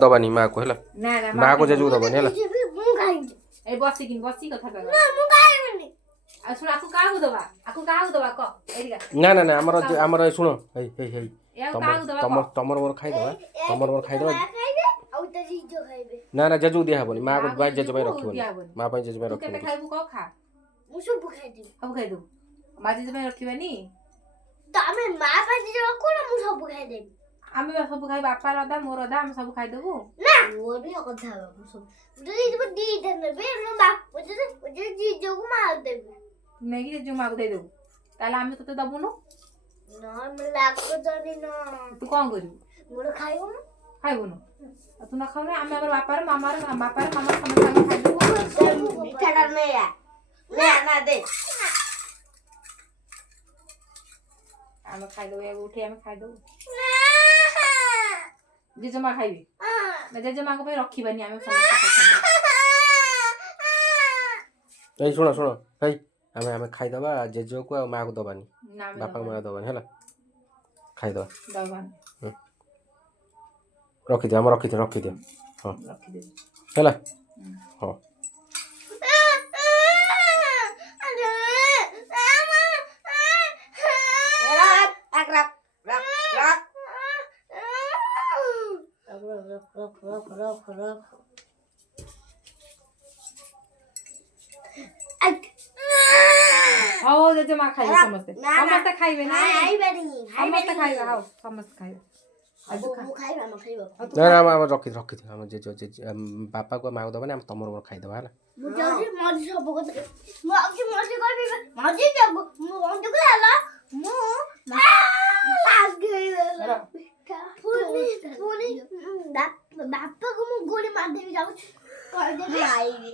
दबानी माँ को है माँ को जेजू दबानी है ना ना ना आमर शुण तमर मोर खाईदबा तमर मोर खाईदबा ना ना जेजू दिया हेबनी माँ को जेजू भाई रखिबनी माँ भाई जेजू भाई रखिबनी आमे सब खाई बापा रदा मोर रदा हम सब खाई देबो ना वो भी कथा हम सब जदी जब दी देने बे हम बाप जे जी जोगु मार देबे नहीं कि जो माग दे देबो ताले आमे तते दबुनु ना मैं लागो जानी ना तू कोन करू मोर खाइबो खाइबो तू ना खाऊ ना आमे हमर बापा रे मामा सब खाई देबो मीठा करने या ना दे आमे खाई देबो उठे आमे खाई देबो जेजमा खाइबे ना जेजमा को पे रखिबानी आमे समस्त ए सुन सुन हेई आमे खाई दबा जेजो को माँ को दबानी बापा को माँ दबानी है खाई दबा रखी दे हम रखी दे हां है हां आओ जेजमा खाइबे समस्त खाइबे ना समस्त खाइबे आओ समस्त खाइबे मु खाइबा म खाइबो ना ना हम रखी दे हम जेजो बापा को माँ को दबानी हम तमर मोर खाई दबा है मु जल्दी मर्जी सब को मु आके मर्जी करबी मर्जी जब मु अंत को आला मु पास गई फूली बापा को मु गोली मार देबी जाऊ कर दे आईबी